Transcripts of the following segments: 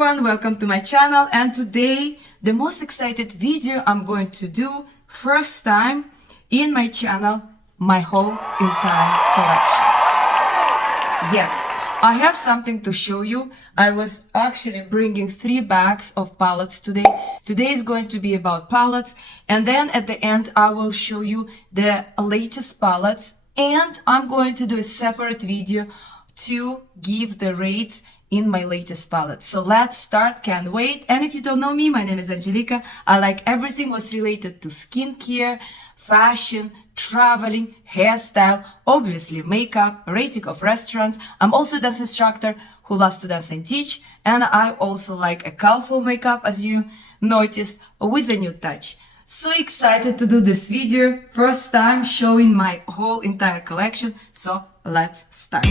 everyone, welcome to my channel, and today the most excited video I'm going to do, first time in my channel, my whole entire collection. Yes, I have something to show you. I was actually bringing 3 bags of palettes today. Today is going to be about palettes, and then at the end I will show you the latest palettes, and I'm going to do a separate video to give the rates in my latest palette. So let's start, can't wait. And if you don't know me, my name is Angelica. I like everything what's related to skincare, fashion, traveling, hairstyle, obviously makeup, rating of restaurants. I'm also a dance instructor who loves to dance and teach. And I also like a colorful makeup, as you noticed, with a new touch. So excited to do this video. First time showing my whole entire collection. So let's start.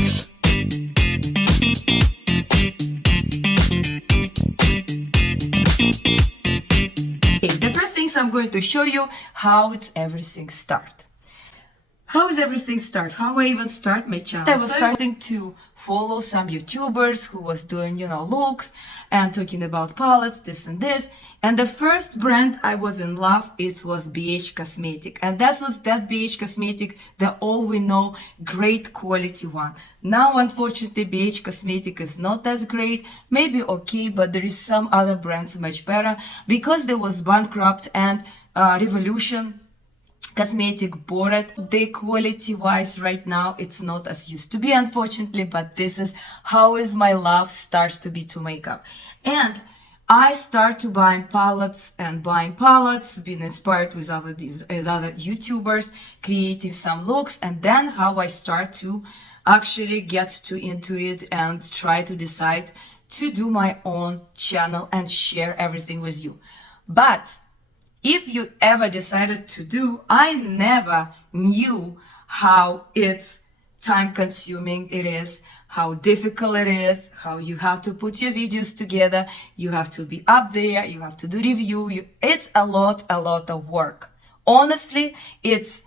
Okay, the first things I'm going to show you how it's everything start. How is everything start? How I even start my channel? I was starting to follow some YouTubers who was doing, looks and talking about palettes, this and this. And the first brand I was in love was BH Cosmetic. And that was that BH Cosmetic, the all we know, great quality one. Now, unfortunately, BH Cosmetic is not that great, maybe okay, but there is some other brands much better because there was bankrupt and Revolution Cosmetic bought it. The quality wise right now it's not as used to be, unfortunately, but this is how is my love starts to be to makeup. And I start to buying palettes, being inspired with other YouTubers, creating some looks, and then how I start to actually get into it and try to decide to do my own channel and share everything with you. But if you ever decided to do, I never knew how it's time consuming it is, how difficult it is, how you have to put your videos together, you have to be up there, you have to do review, it's a lot of work. Honestly, it's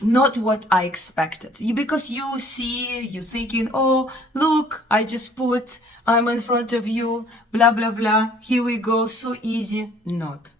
not what I expected. Because you thinking, oh, look, I'm in front of you, blah, blah, blah. Here we go. So easy.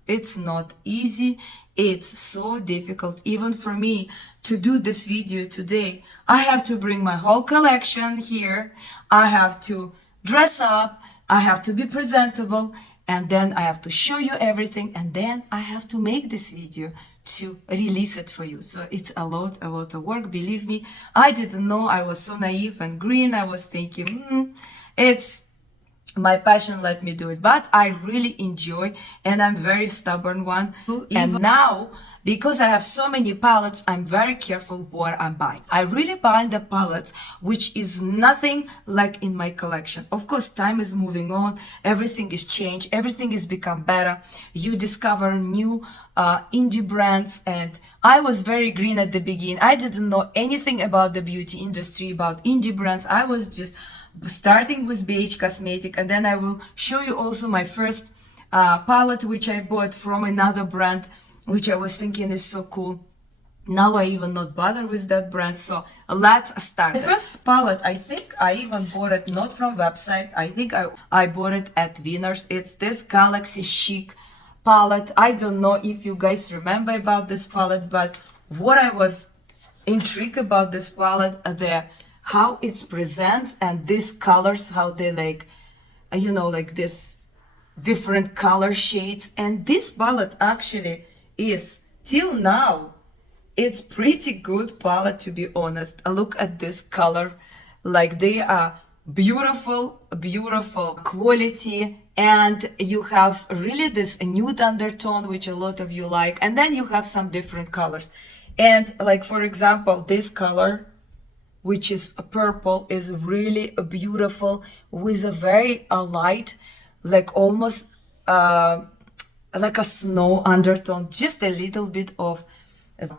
It's not easy. It's so difficult. Even for me to do this video today, I have to bring my whole collection here. I have to dress up. I have to be presentable. And then I have to show you everything. And then I have to make this video to release it for you. So it's a lot of work, believe me. I didn't know, I was so naive and green. I was thinking, it's my passion, let me do it. But I really enjoy, and I'm very stubborn one. And now, because I have so many palettes, I'm very careful what I'm buying. I really buy the palettes which is nothing like in my collection. Of course, time is moving on, everything is changed, everything is become better. You discover new indie brands, and I was very green at the beginning. I didn't know anything about the beauty industry, about indie brands. I was just starting with BH Cosmetic, and then I will show you also my first palette which I bought from another brand, which I was thinking is so cool. Now I even not bother with that brand. So let's start. The first palette, I think I even bought it not from website. I think I bought it at Winners. It's this Galaxy Chic palette. I don't know if you guys remember about this palette, but what I was intrigued about this palette, how it presents, and these colors, how they like this different color shades. And this palette actually is, till now, it's pretty good palette, to be honest. Look at this color, like they are beautiful quality, and you have really this nude undertone which a lot of you like, and then you have some different colors. And like, for example, this color, which is purple, is really beautiful with a very light, like almost like a snow undertone, just a little bit of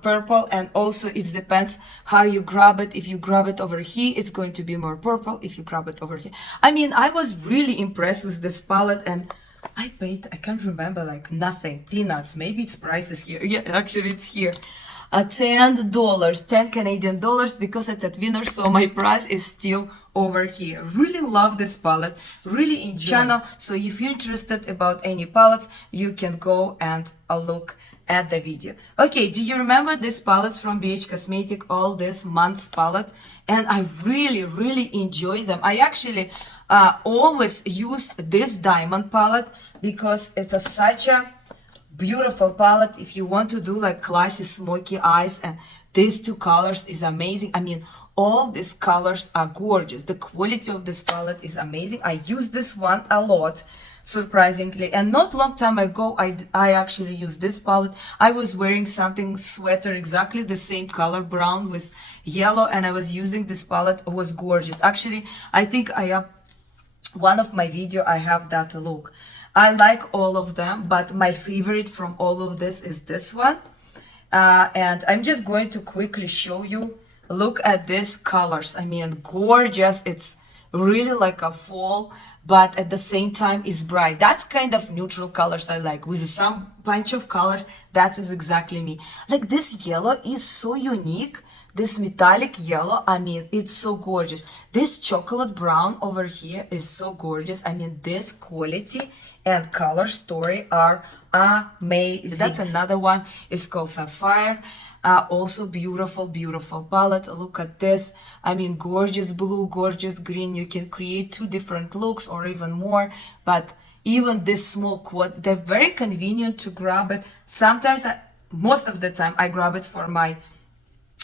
purple. And also it depends how you grab it. If you grab it over here, it's going to be more purple. If you grab it over here, I mean, I was really impressed with this palette, and I paid, I can't remember, like nothing, peanuts, maybe its price is here. Yeah, actually it's here. $10, 10 Canadian dollars, because it's at winner, so my price is still over here. Really love this palette, really enjoy channel. So if you're interested about any palettes, you can go and look at the video. Okay, do you remember this palettes from BH Cosmetic, all this month's palette? And I really enjoy them. I actually always use this diamond palette because it's such a beautiful palette if you want to do like classy smoky eyes, and these two colors is amazing. I mean, all these colors are gorgeous. The quality of this palette is amazing. I use this one a lot, surprisingly, and not long time ago I actually used this palette. I was wearing something sweater exactly the same color, brown with yellow, and I was using this palette. It was gorgeous. Actually, I think I have one of my video, I have that look. I like all of them, but my favorite from all of this is this one. And I'm just going to quickly show you. Look at these colors. I mean, gorgeous. It's really like a fall, but at the same time is bright. That's kind of neutral colors I like, with some bunch of colors. That is exactly me. Like this yellow is so unique. This metallic yellow, I mean, it's so gorgeous. This chocolate brown over here is so gorgeous. I mean, this quality and color story are amazing. That's another one. It's called Sapphire. Also beautiful palette. Look at this. I mean, gorgeous blue, gorgeous green. You can create two different looks or even more. But even this small quad, they're very convenient to grab it. Sometimes, most of the time, I grab it for my,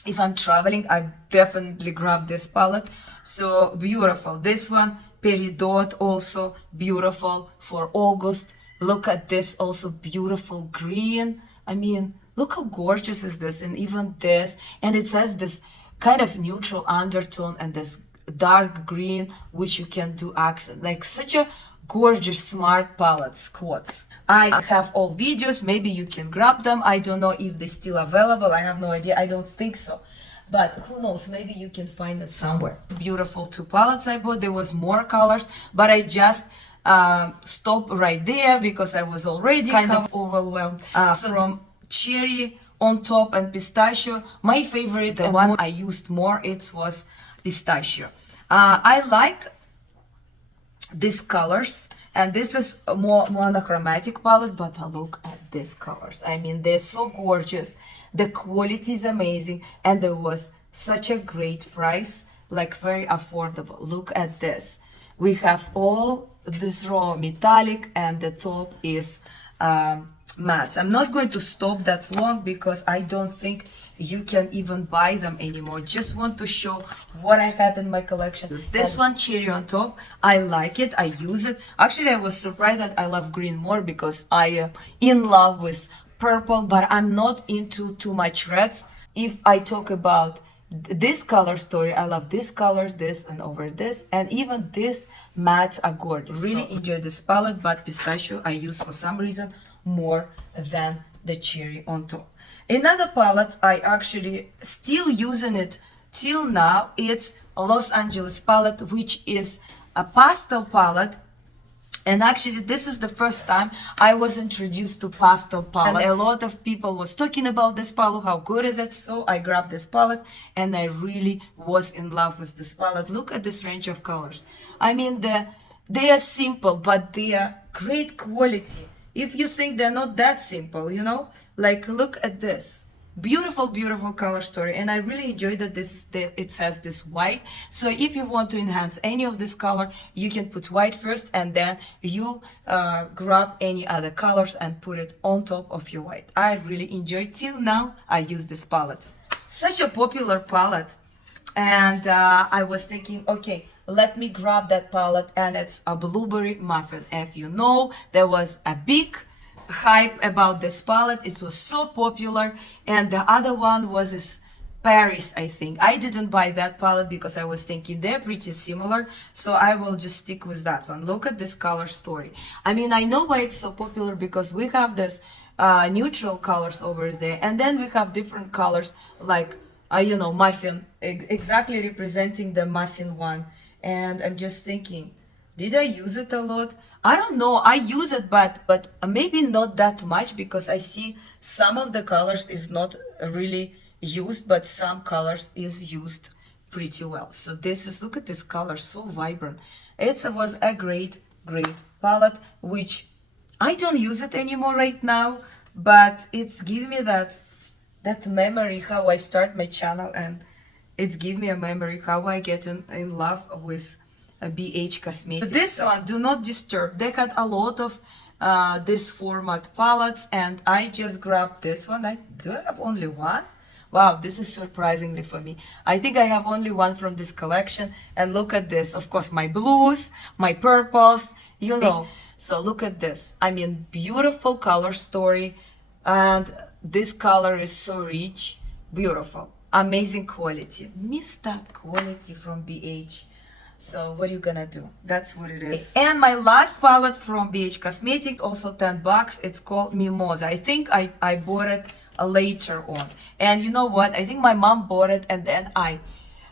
if I'm traveling, I definitely grab this palette. So beautiful. This one, Peridot, also beautiful for August. Look at this, also beautiful green. I mean, look how gorgeous is this, and even this, and it has this kind of neutral undertone and this dark green, which you can do accent. Like such a gorgeous, smart palettes, quads. I have all videos, maybe you can grab them. I don't know if they're still available. I have no idea. I don't think so. But who knows, maybe you can find it somewhere. Beautiful two palettes I bought. There was more colors, but I just stopped right there because I was already kind of overwhelmed. From cherry on top and pistachio, my favorite, the one I used more, it was pistachio. I like these colors, and this is a more monochromatic palette, but look at these colors. I mean, they're so gorgeous. The quality is amazing, and there was such a great price, like very affordable. Look at this. We have all this raw metallic, and the top is matte. I'm not going to stop that long because I don't think you can even buy them anymore. Just want to show what I had in my collection. This one, cherry on top, I like it, I use it. Actually, I was surprised that I love green more because I am in love with purple, but I'm not into too much reds. If I talk about this color story, I love this color, this and over this, and even this mattes are gorgeous. Really enjoy this palette, but pistachio I use for some reason more than the cherry on top. Another palette I actually still using it till now, it's a Los Angeles palette, which is a pastel palette. And actually, this is the first time I was introduced to pastel palette. And a lot of people was talking about this palette, how good is it? So I grabbed this palette and I really was in love with this palette. Look at this range of colors. I mean, they are simple, but they are great quality. If you think they're not that simple, you know, like look at this. Beautiful color story, and I really enjoy that it has this white. So if you want to enhance any of this color, you can put white first, and then you grab any other colors and put it on top of your white. I really enjoy till now. I use this palette, such a popular palette, and I was thinking, okay, let me grab that palette, and it's a blueberry muffin. If you know, there was a big hype about this palette. It was so popular, and the other one was this Paris, I think. I didn't buy that palette because I was thinking they're pretty similar, so I will just stick with that one. Look at this color story. I mean, I know why it's so popular, because we have this neutral colors over there, and then we have different colors like you know, muffin, exactly representing the muffin one. And I'm just thinking, did I use it a lot? I don't know. I use it, but maybe not that much, because I see some of the colors is not really used, but some colors is used pretty well. So this is, look at this color, so vibrant. It was a great palette, which I don't use it anymore right now, but it's giving me that memory how I start my channel, and it's giving me a memory how I get in love with BH Cosmetics. This one, Do Not Disturb. They got a lot of this format palettes, and I just grabbed this one. Do I have only one? Wow, this is surprisingly for me. I think I have only one from this collection, and look at this. Of course, my blues, my purples, you know. So look at this. I mean, beautiful color story, and this color is so rich, beautiful, amazing quality. Miss that quality from BH. So what are you gonna do? That's what it is. And my last palette from BH Cosmetics, also 10 bucks. It's called Mimosa. I think I bought it later on. And you know what? I think my mom bought it, and then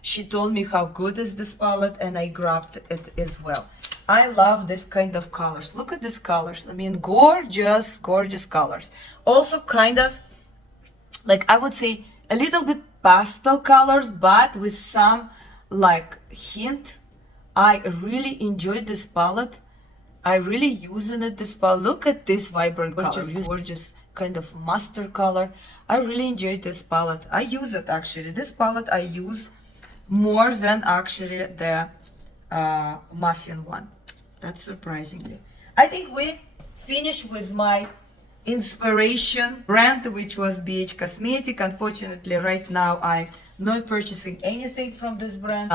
she told me how good is this palette, and I grabbed it as well. I love this kind of colors. Look at these colors. I mean, gorgeous, gorgeous colors. Also kind of, like, I would say a little bit pastel colors, but with some like hint. I really enjoyed this palette. I really using it, this palette. Look at this vibrant color, gorgeous kind of mustard color. I really enjoyed this palette. I use it actually. This palette I use more than actually the muffin one. That's surprisingly. I think we finished with my inspiration brand, which was BH Cosmetic. Unfortunately, right now I'm not purchasing anything from this brand.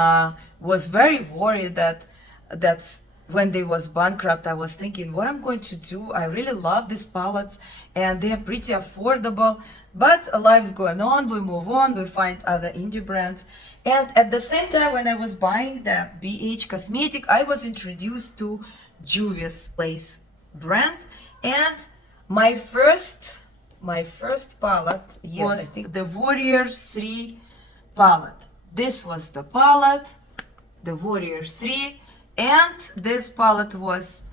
Was very worried that's when they was bankrupt. I was thinking what I'm going to do. I really love these palettes, and they are pretty affordable, but life's going on, we move on, we find other indie brands. And at the same time, when I was buying the BH Cosmetic, I was introduced to JUVIA'S Place brand, and my first palette was, I think, the Warrior 3 palette. This was the palette, the Warrior 3, and this palette was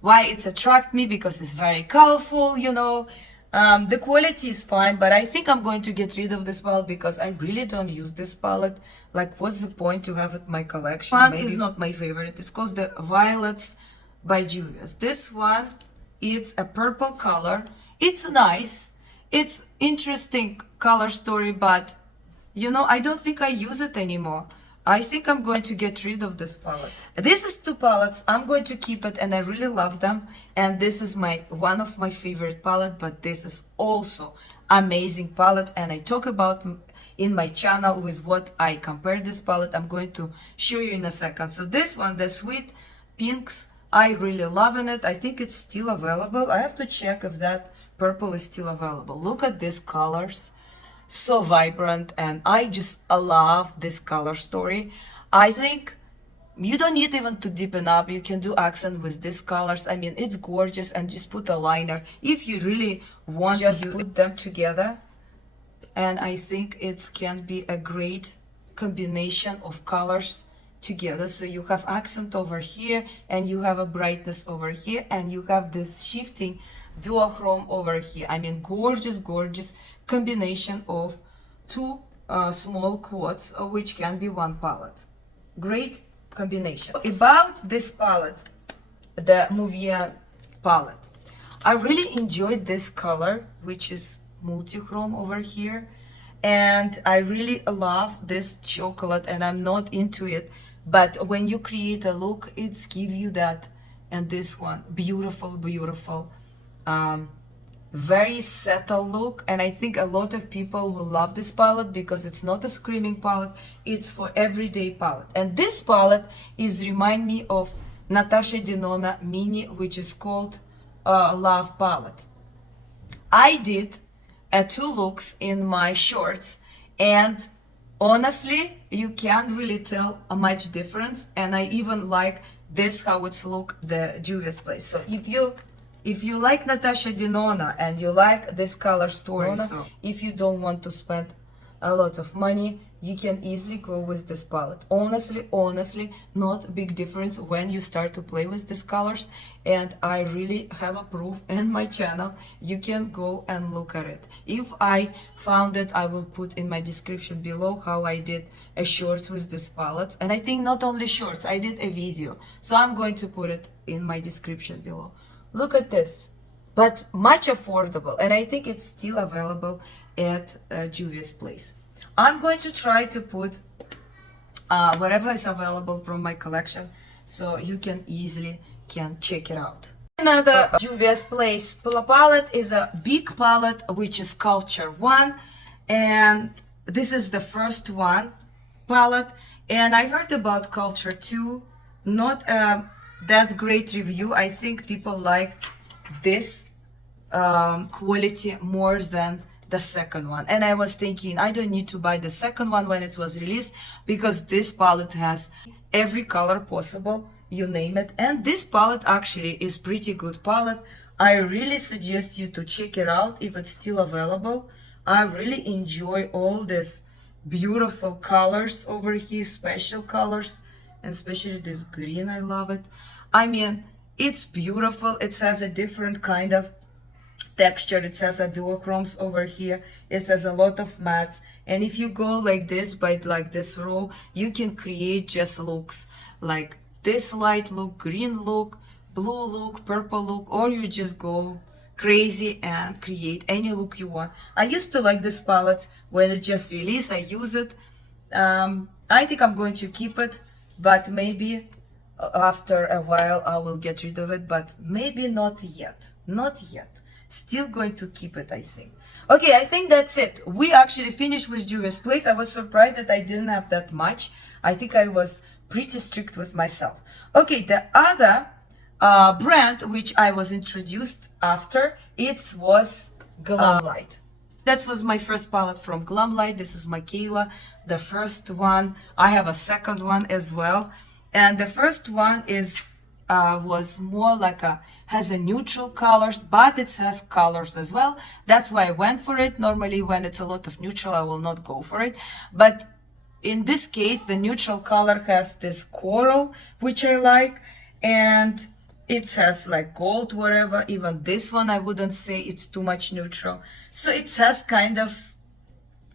why it attracted me, because it's very colorful, you know. The quality is fine, but I think I'm going to get rid of this palette because I really don't use this palette. Like, what's the point to have it in my collection? One is not my favorite. It's called the Violets by JUVIA'S. This one, it's a purple color. It's nice. It's interesting color story, but you know, I don't think I use it anymore. I think I'm going to get rid of this palette. This is two palettes. I'm going to keep it, and I really love them. And this is one of my favorite palette, but this is also amazing palette. And I talk about in my channel with what I compare this palette. I'm going to show you in a second. So this one, the Sweet Pinks, I really love it. I think it's still available. I have to check if that purple is still available. Look at these colors. So vibrant, and I just love this color story. I think you don't need even to deepen up. You can do accent with these colors. I mean, it's gorgeous, and just put a liner if you really want to put them together. And I think it can be a great combination of colors together. So you have accent over here, and you have a brightness over here, and you have this shifting duochrome over here. I mean, gorgeous, gorgeous combination of two small quads, which can be one palette. Great combination. About this palette, the Mauves palette, I really enjoyed this color, which is multi-chrome over here, and I really love this chocolate, and I'm not into it, but when you create a look, it's give you that. And this one, beautiful, beautiful, very subtle look. And I think a lot of people will love this palette because it's not a screaming palette, it's for everyday palette. And this palette is remind me of Natasha Denona mini, which is called Love palette. I did 2 looks in my shorts, and honestly you can't really tell a much difference, and I even like this how it's look, the JUVIA'S Place. So if you like Natasha Denona and you like this color story, so if you don't want to spend a lot of money, you can easily go with this palette. Honestly, not a big difference when you start to play with these colors, and I really have a proof in my channel. You can go and look at it. If I found it, I will put in my description below how I did a shorts with this palette, and I think not only shorts, I did a video, so I'm going to put it in my description below. Look at this, but much affordable, and I think it's still available at JUVIA'S place. I'm going to try to put whatever is available from my collection, so you can easily check it out. Another JUVIA'S place palette is a big palette, which is Culture 1, and this is the first one palette. And I heard about Culture 2, not that great review. I think people like this quality more than the second one, and I was thinking I don't need to buy the second one when it was released, because this palette has every color possible, you name it. And this palette actually is pretty good palette. I really suggest you to check it out if it's still available. I really enjoy all these beautiful colors over here, special colors, and especially this green. I love it. I mean, it's beautiful. It has a different kind of texture. It says a duochromes over here. It says a lot of mattes, and if you go like this, by like this row, you can create just looks like this light look, green look, blue look, purple look, or you just go crazy and create any look you want. I used to like this palette when it just released. I use it. I think I'm going to keep it, but maybe after a while I will get rid of it, but maybe not yet. Still going to keep it, I think. Okay, I think that's it. We actually finished with JUVIA'S place. I was surprised that I didn't have that much. I think I was pretty strict with myself. Okay, the other brand which I was introduced after, it was GLAMLITE. That was my first palette from GLAMLITE. This is Michaela, the first one. I have a second one as well, and the first one is was more like has a neutral colors, but it has colors as well. That's why I went for it. Normally when it's a lot of neutral, I will not go for it, but in this case the neutral color has this coral, which I like, and it has like gold, whatever. Even this one I wouldn't say it's too much neutral, so it has kind of,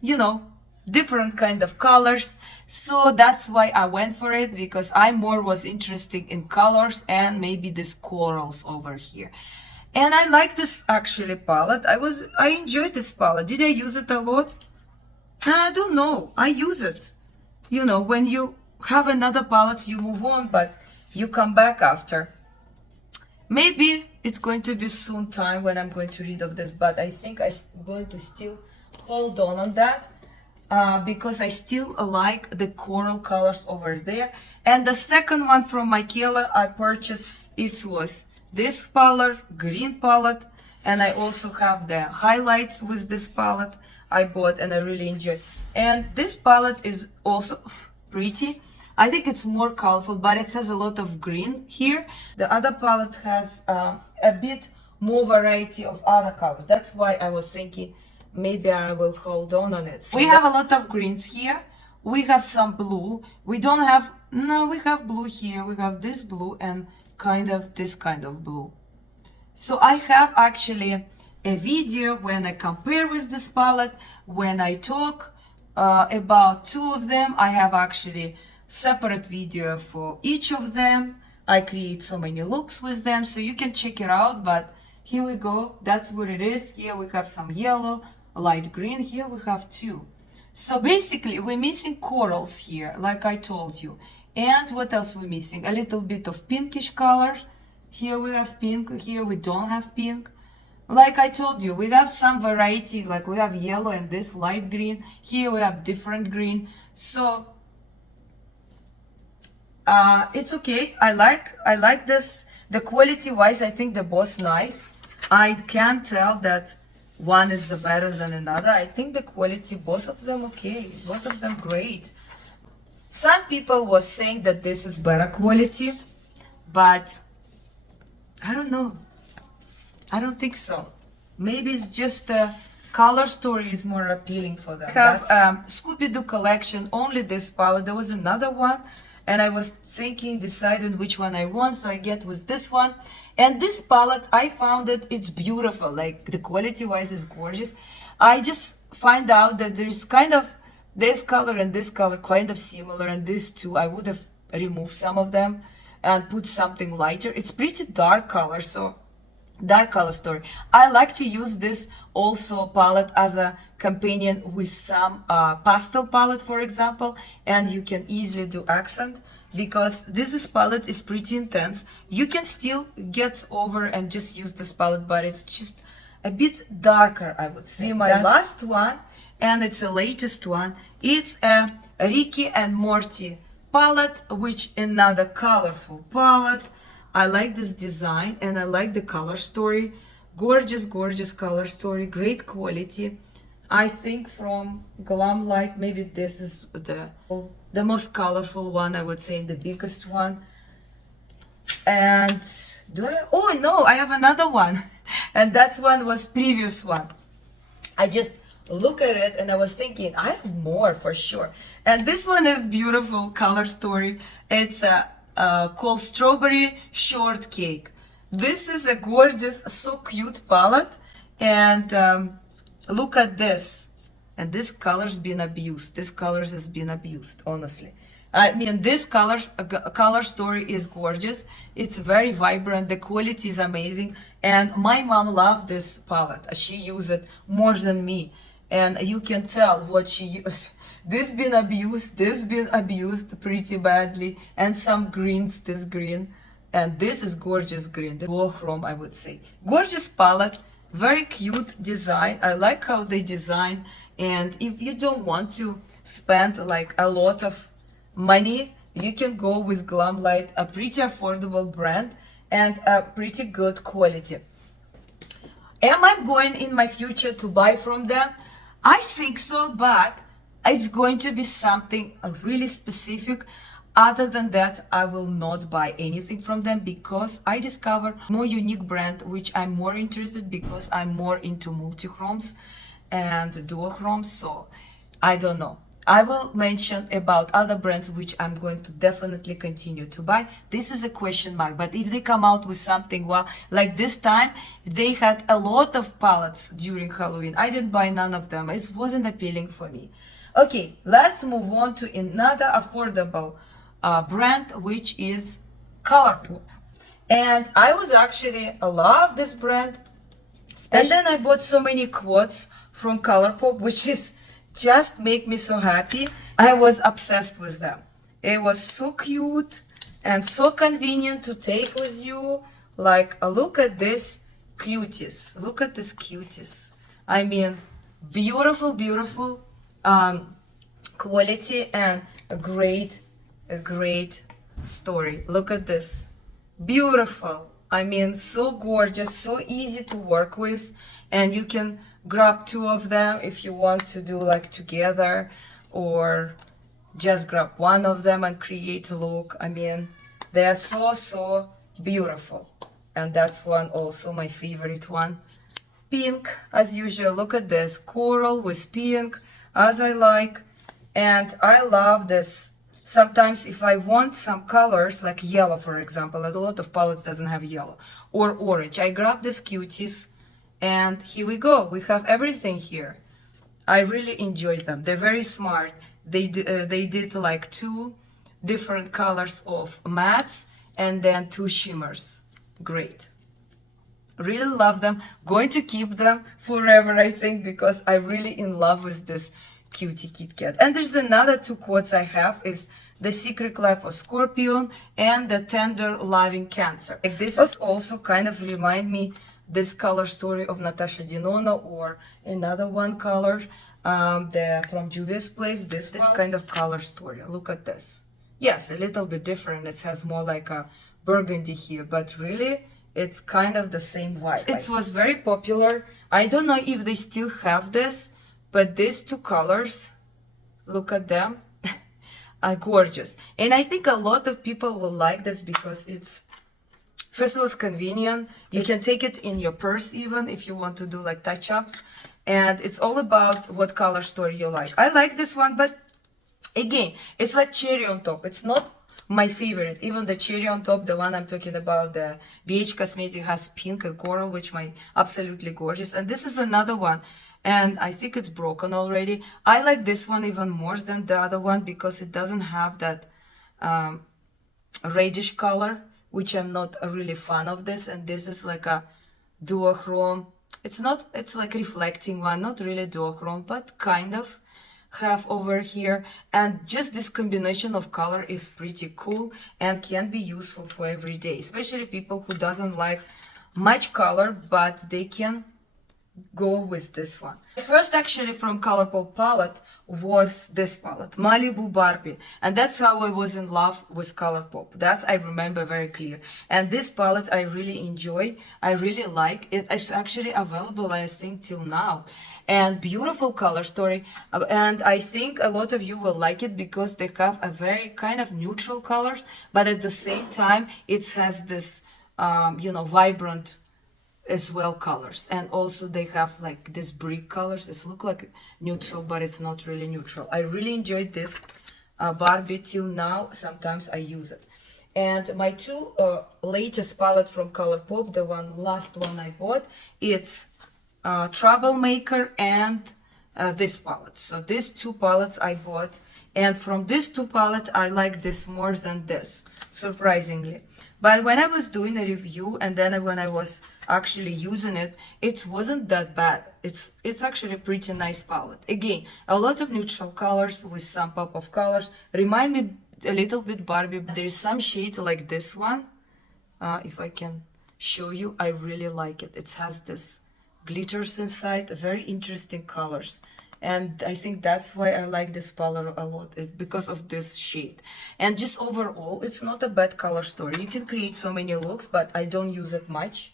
you know, different kind of colors. So that's why I went for it, because I more was interested in colors and maybe these corals over here. And I like this actually palette. I enjoyed this palette. Did I use it a lot? I don't know. I use it, you know, when you have another palette you move on, but you come back after. Maybe it's going to be soon time when I'm going to read of this, but I think I'm going to still hold on that. Because I still like the coral colors over there. And the second one from Michaela I purchased, it was this palette, green palette, and I also have the highlights with this palette I bought and I really enjoy. And this palette is also pretty. I think it's more colorful, but it has a lot of green here. The other palette has a bit more variety of other colors. That's why I was thinking maybe I will hold on it. So we have a lot of greens here. We have some blue. We don't have, no, we have blue here. We have this blue and kind of this kind of blue. So I have actually a video when I compare with this palette, when I talk about two of them. I have actually separate video for each of them. I create so many looks with them, so you can check it out. But here we go. That's what it is. Here we have some yellow, light green. Here we have two. So basically we're missing corals here, like I told you. And what else we're missing? A little bit of pinkish colors. Here we have pink, here we don't have pink. Like I told you, we have some variety, like we have yellow and this light green. Here we have different green. So it's okay. I like this. The quality wise, I think they're both nice. I can't tell that one is the better than another. I think the quality, both of them okay, both of them great. Some people was saying that this is better quality, but I don't know. I don't think so. Maybe it's just color story is more appealing for them. I have Scooby-Doo collection, only this palette. There was another one, and I was thinking, deciding which one I want, so I get with this one. And this palette, I found it, it's beautiful, like the quality wise is gorgeous. I just find out that there's kind of this color and this color kind of similar, and these two I would have removed some of them and put something lighter. It's pretty dark color, so dark color story. I like to use this also palette as a companion with some pastel palette, for example, and you can easily do accent, because this palette is pretty intense. You can still get over and just use this palette, but it's just a bit darker, I would say. My last one, and it's the latest one, it's a Ricky and Morty palette, which another colorful palette. I like this design and I like the color story. Gorgeous, gorgeous color story, great quality. I think from GLAMLITE, maybe this is the most colorful one, I would say, the biggest one. And oh no, I have another one, and that one was previous one. I just look at it and I was thinking I have more for sure. And this one is beautiful color story. It's called Strawberry Shortcake. This is a gorgeous, so cute palette, and look at this. And this color's been abused. This colors has been abused, honestly. I mean, this color story is gorgeous. It's very vibrant. The quality is amazing. And my mom loved this palette. She used it more than me. And you can tell what she used. This been abused. This been abused pretty badly. And some greens, this green. And this is gorgeous green. The duochrome, I would say. Gorgeous palette. Very cute design. I like how they design. And if you don't want to spend like a lot of money, you can go with GLAMLITE, a pretty affordable brand and a pretty good quality. Am I going in my future to buy from them? I think so, but it's going to be something really specific. Other than that, I will not buy anything from them, because I discover more unique brand which I'm more interested, because I'm more into multi-chromes and duochromes. So I don't know. I will mention about other brands which I'm going to definitely continue to buy. This is a question mark, but if they come out with something, well, like this time, they had a lot of palettes during Halloween. I didn't buy none of them. It wasn't appealing for me. Okay, let's move on to another affordable brand, which is ColourPop. And I was actually love this brand. And then I bought so many quotes from ColourPop, which is just make me so happy. I was obsessed with them. It was so cute and so convenient to take with you. Like, look at this cuties. Look at this cuties. I mean, beautiful, beautiful quality and a great story. Look at this. Beautiful. I mean, so gorgeous, so easy to work with, and you can grab two of them if you want to do like together, or just grab one of them and create a look. I mean, they are so beautiful. And that's one also my favorite one. Pink, as usual. Look at this, coral with pink, as I like. And I love this. Sometimes if I want some colors, like yellow, for example, a lot of palettes doesn't have yellow, or orange, I grab these cuties, and here we go. We have everything here. I really enjoy them. They're very smart. They did like 2 different colors of mattes and then 2 shimmers. Great. Really love them. Going to keep them forever, I think, because I'm really in love with this cutie Kit Kat. And there's another 2 quotes I have, is The Secret Life of Scorpion and The Tender Loving Cancer. Like, this is also kind of remind me this color story of Natasha Denona, or another one color from JUVIA'S place. This kind of color story. Look at this. Yes, a little bit different. It has more like a burgundy here, but really it's kind of the same vibe. It was very popular. I don't know if they still have this, but these 2 colors, look at them, are gorgeous. And I think a lot of people will like this because it's, first of all, it's convenient. You can take it in your purse even if you want to do like touch-ups. and it's all about what color story you like. I like this one, but again, it's like cherry on top. It's not my favorite. Even the cherry on top, the one I'm talking about, the BH Cosmetic, has pink and coral, which my absolutely gorgeous. And this is another one, and I think it's broken already. I like this one even more than the other one because it doesn't have that reddish color, which I'm not a really fan of this. And this is like a duochrome. It's like reflecting one, not really duochrome, but kind of have over here. And just this combination of color is pretty cool and can be useful for every day, especially people who doesn't like much color, but they can go with this one. First, actually, from Colourpop palette was this palette, Malibu Barbie, and that's how I was in love with Colourpop. That I remember very clear. And this palette I really enjoy. I really like it. It's actually available, I think, till now. And beautiful color story. And I think a lot of you will like it because they have a very kind of neutral colors, but at the same time, it has this, you know, vibrant as well colors. And also they have like this brick colors. It look like neutral, but it's not really neutral. I really enjoyed this Barbie till now. Sometimes I use it. And my two latest palette from Colourpop, the last one I bought, it's Troublemaker and this palette. So these two palettes I bought, and from these two palettes I like this more than this, surprisingly. But when I was doing a review and then when I was actually using it, it wasn't that bad. It's actually a pretty nice palette. Again, a lot of neutral colors with some pop of colors. Remind me a little bit Barbie. There is some shade like this one. If I can show you, I really like it. It has this glitters inside, very interesting colors. And I think that's why I like this palette a lot, because of this shade. And just overall, it's not a bad color story. You can create so many looks, but I don't use it much.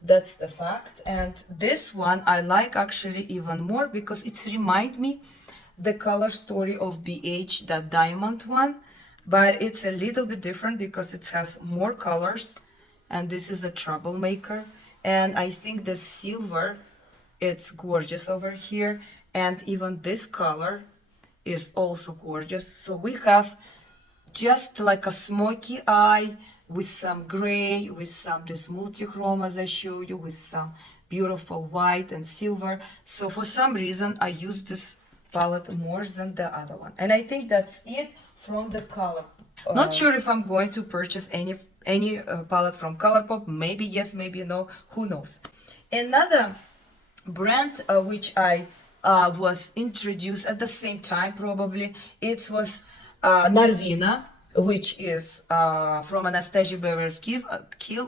That's the fact. And this one I like actually even more because it's remind me the color story of BH, that diamond one, but it's a little bit different because it has more colors. And this is the Troublemaker. And I think the silver, it's gorgeous over here. And even this color is also gorgeous. So we have just like a smoky eye with some gray, with some this multi-chrome as I show you, with some beautiful white and silver. So for some reason I use this palette more than the other one. And I think that's it from the color. Not sure if I'm going to purchase any palette from Colourpop. Maybe yes, maybe no, who knows. Another brand which I was introduced at the same time probably, it was Norvina, which is from Anastasia Beverly.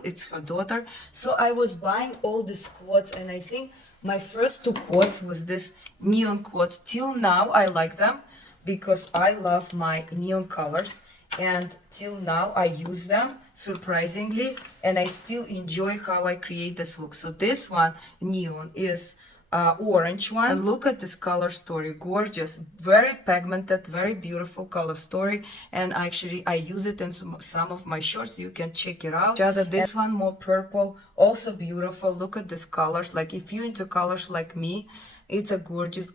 It's her daughter. So I was buying all these quotes, and I think my first two quotes was this neon quotes. Till now I like them because I love my neon colors, and till now I use them surprisingly, and I still enjoy how I create this look. So this one, neon, is orange one, and look at this color story, gorgeous, very pigmented, very beautiful color story. And actually I use it in some of my shorts, you can check it out. This one more purple, also beautiful. Look at these colors. Like if you into colors like me, it's a gorgeous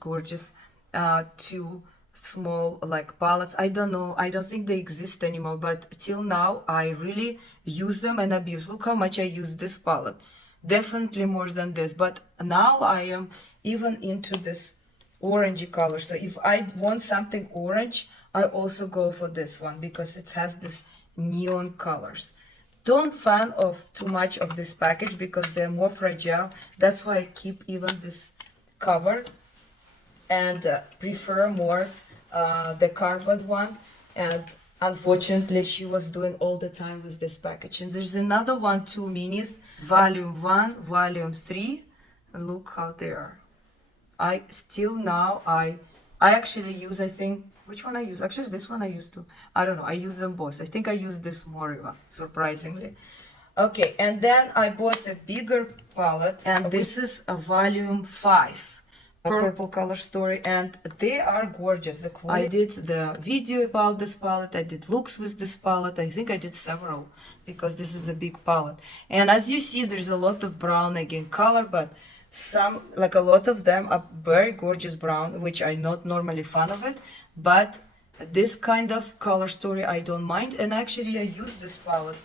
two small like palettes. I don't know, I don't think they exist anymore, but till now I really use them and abuse. Look how much I use this palette, definitely more than this. But now I am even into this orangey color. So if I want something orange, I also go for this one because it has this neon colors. Don't fan of too much of this package because they're more fragile. That's why I keep even this cover and prefer more the cardboard one. And unfortunately, she was doing all the time with this package. And there's another one, two minis, volume 1, volume 3. And look how they are. I actually use, I think, which one I use? Actually, this one I used to. I don't know. I use them both. I think I use this more, surprisingly. Okay, and then I bought the bigger palette. And this is a volume 5. Purple color story, and they are gorgeous. I did the video about this palette, I did looks with this palette, I think I did several because this is a big palette. And as you see, there's a lot of brown again color, but some, like a lot of them are very gorgeous brown, which I'm not normally fan of it, but this kind of color story I don't mind. And actually I use this palette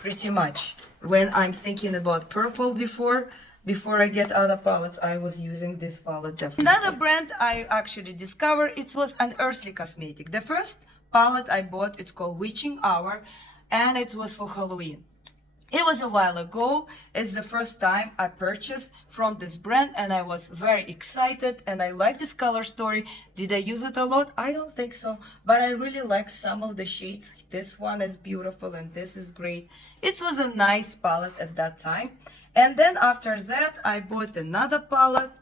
pretty much when I'm thinking about purple. Before I get other palettes, I was using this palette definitely. Another brand I actually discovered, it was an Earthly Cosmetic. The first palette I bought, it's called Witching Hour, and it was for Halloween. It was a while ago. It's the first time I purchased from this brand, and I was very excited, and I like this color story. Did I use it a lot? I don't think so, but I really like some of the shades. This one is beautiful, and this is great. It was a nice palette at that time. And then after that, I bought another palette,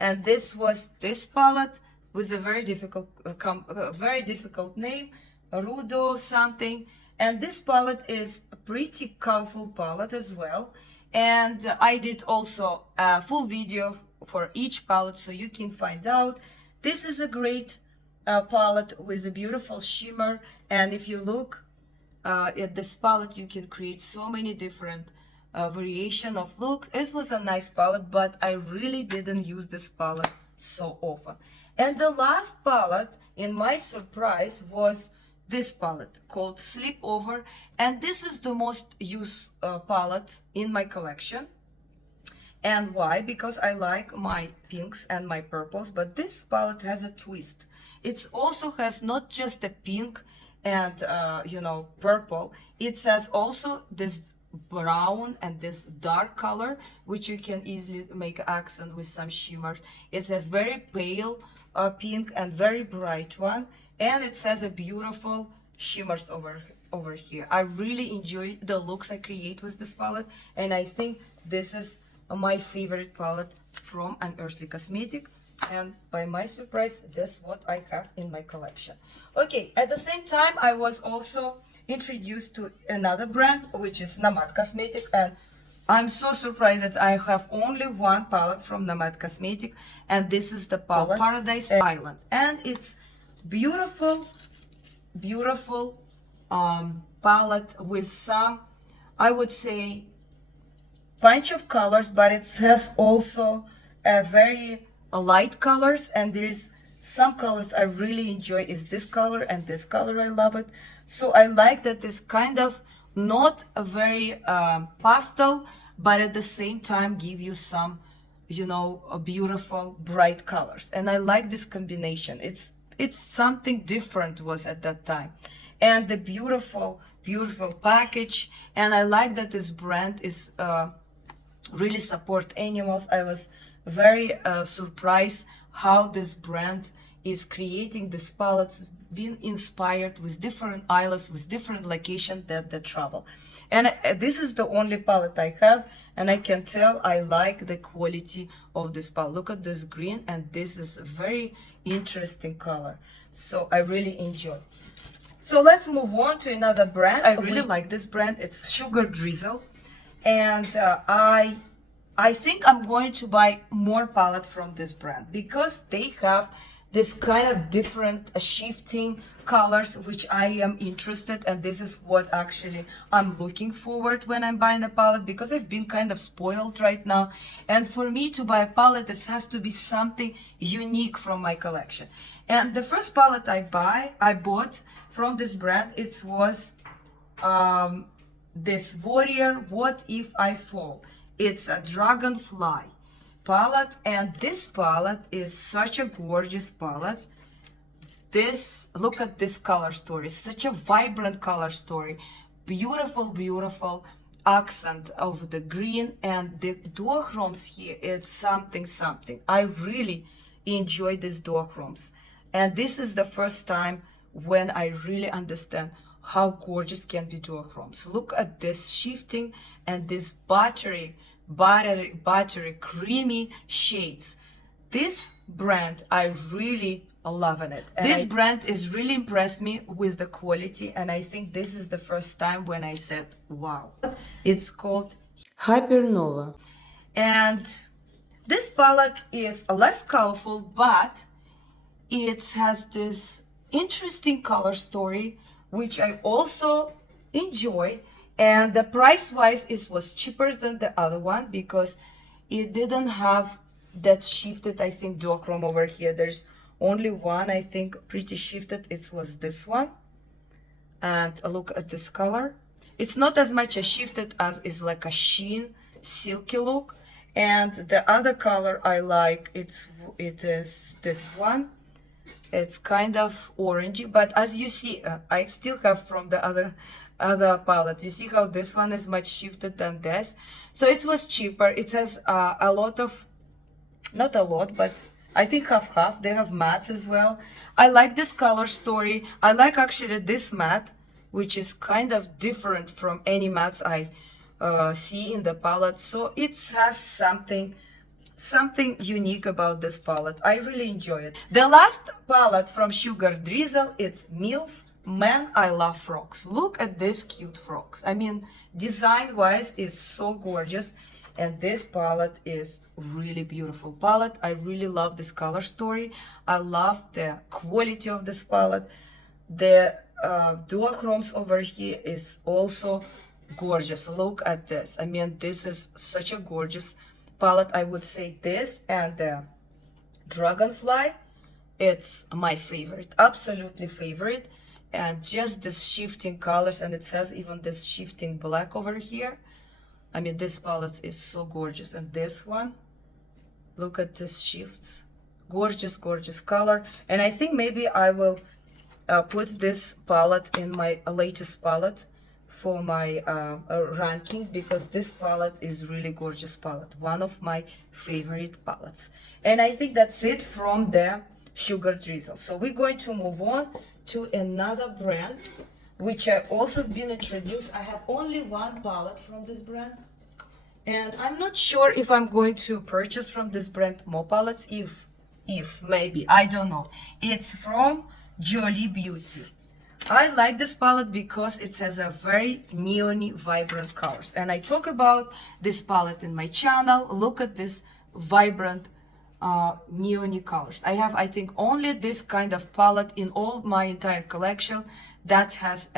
and this was this palette with a very difficult name, RUDO something. And this palette is a pretty colorful palette as well. And I did also a full video for each palette, so you can find out. This is a great palette with a beautiful shimmer. And if you look at this palette, you can create so many different variation of looks. This was a nice palette, but I really didn't use this palette so often. And the last palette, in my surprise, was this palette called Sleepover, and this is the most used palette in my collection. And why? Because I like my pinks and my purples, but this palette has a twist. It also has not just a pink and you know, purple. It has also this brown and this dark color, which you can easily make an accent with some shimmers. It has very pale pink and very bright one, and it has a beautiful shimmers over here. I really enjoy the looks I create with this palette, and I think this is my favorite palette from an Earthly Cosmetic. And by my surprise, this is what I have in my collection. Okay, at the same time, I was also introduced to another brand, which is Nomad Cosmetic, and I'm so surprised that I have only one palette from Nomad Cosmetic, and this is the palette Paradise Island, and it's beautiful palette with some, I would say, bunch of colors, but it has also a very light colors, and there's some colors I really enjoy is this color and this color. I love it. So I like that it's kind of not a very pastel, but at the same time give you some, you know, a beautiful bright colors. And I like this combination. It's something different was at that time. And the beautiful package. And I like that this brand is really support animals. I was very surprised how this brand is creating this palettes, being inspired with different islands, with different locations that they travel. And this is the only palette I have, and I can tell I like the quality of this palette. Look at this green, and this is a very interesting color. So I really enjoy. So let's move on to another brand. I really like this brand. It's Sugar Drizzle, and I think I'm going to buy more palette from this brand because they have this kind of different shifting colors, which I am interested, and this is what actually I'm looking forward when I'm buying a palette, because I've been kind of spoiled right now, and for me to buy a palette, this has to be something unique from my collection. And the first palette I bought from this brand, it was this Warrior, What If I Fall. It's a Dragonfly palette, and this palette is such a gorgeous palette. Look at this color story, such a vibrant color story, beautiful accent of the green, and the duochromes here, it's something. I really enjoy these duochromes, and this is the first time when I really understand how gorgeous can be duochromes. Look at this shifting and this buttery creamy shades. This brand, I really loving it. And this brand is really impressed me with the quality, and I think this is the first time when I said wow. It's called HYPERNOVA, and this palette is less colorful, but it has this interesting color story, which I also enjoy. And the price wise, it was cheaper than the other one because it didn't have that's shifted. I think duochrome over here, there's only one, I think, pretty shifted. It was this one. And look at this color. It's not as much a shifted as is like a sheen, silky look. And the other color I like, it is this one. It's kind of orangey, but as you see, I still have from the other palette. You see how this one is much shifted than this. So it was cheaper. It has a lot of, not a lot, but I think half. They have mattes as well. I like this color story. I like actually this matte, which is kind of different from any mattes I see in the palette. So it has something unique about this palette. I really enjoy it. The last palette from Sugar Drizzle, it's MILF. Man, I love frogs. Look at these cute frogs. I mean, design wise is so gorgeous. And this palette is really beautiful palette. I really love this color story. I love the quality of this palette. The duochromes over here is also gorgeous. Look at this. I mean, this is such a gorgeous palette. I would say this and the Dragonfly, it's my favorite, absolutely favorite. And just this shifting colors, and it has even this shifting black over here. I mean, this palette is so gorgeous. And this one, look at this shifts. Gorgeous, gorgeous color. And I think maybe I will put this palette in my latest palette for my ranking, because this palette is really gorgeous palette. One of my favorite palettes. And I think that's it from the Sugar Drizzle. So we're going to move on to another brand, which I also been introduced. I have only one palette from this brand, and I'm not sure if I'm going to purchase from this brand more palettes. If maybe, I don't know. It's from Jolly Beauty. I like this palette because it has a very neony, vibrant colors, and I talk about this palette in my channel. Look at this vibrant neony colors. I have, I think, only this kind of palette in all my entire collection that has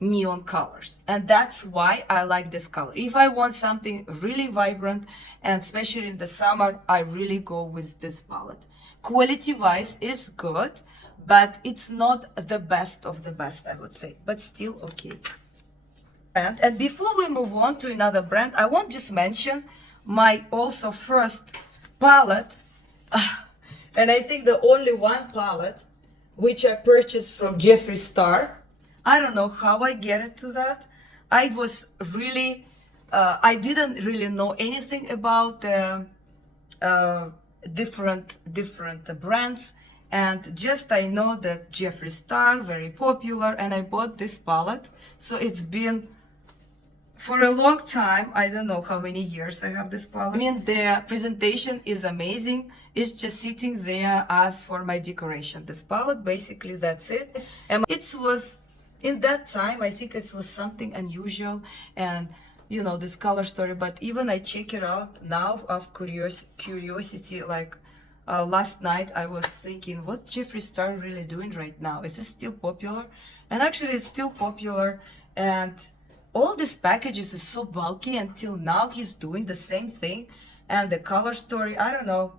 neon colors, and that's why I like this color. If I want something really vibrant, and especially in the summer, I really go with this palette. Quality wise is good, but it's not the best of the best, I would say, but still okay. And before we move on to another brand, I want just mention my also first palette, and I think the only one palette which I purchased from Jeffree Star. I don't know how I get it to that. I was really, I didn't really know anything about the different brands, and just I know that Jeffree Star very popular, and I bought this palette. So it's been for a long time. I don't know how many years I have this palette. I mean, the presentation is amazing. It's just sitting there as for my decoration. This palette, basically, that's it. And it was, in that time, I think it was something unusual, and you know, this color story. But even I check it out now of curiosity, like last night I was thinking, what Jeffree Star really doing right now? Is it still popular? And actually it's still popular, and all these packages is so bulky. Until now he's doing the same thing, and the color story, I don't know,